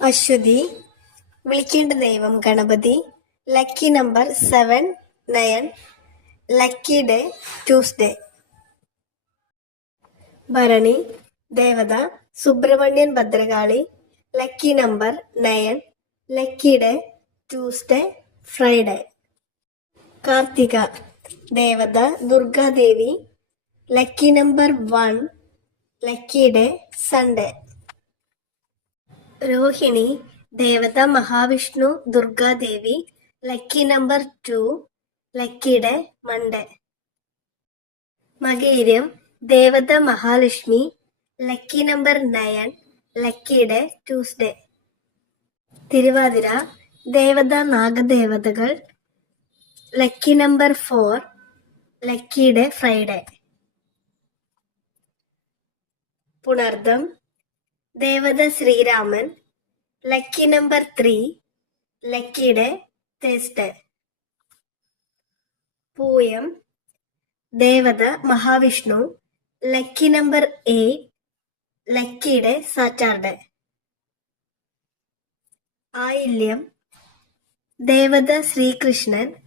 അശ്വതി, വിളിക്കേണ്ട ദൈവം Ganapathi. Lucky number 7, 9. Lucky day Tuesday. Bharani, ദേവത Subrahmanyan Bhadrakali. Lucky number 9. Lucky day Tuesday, Friday. Karthika, ദേവത Durgadevi. Lucky number 1. Lucky day Sunday. Rohini, ദേവത Mahavishnu Durgadevi. Lucky number 2. Lucky day Monday. Makayiram, ദേവത Mahalakshmi. Lucky number 9. Lucky day Tuesday. Thiruvathira, ദേവത നാഗദേവതകൾ. Lucky number 4. Lucky day Friday. Punartham, ദേവത Sreeraman. Lucky number 3. Lucky day Thursday. Pooyam, ദേവത Mahavishnu. Lucky number 8. Lucky day Saturday. Ayilyam, ദേവത ശ്രീകൃഷ്ണൻ.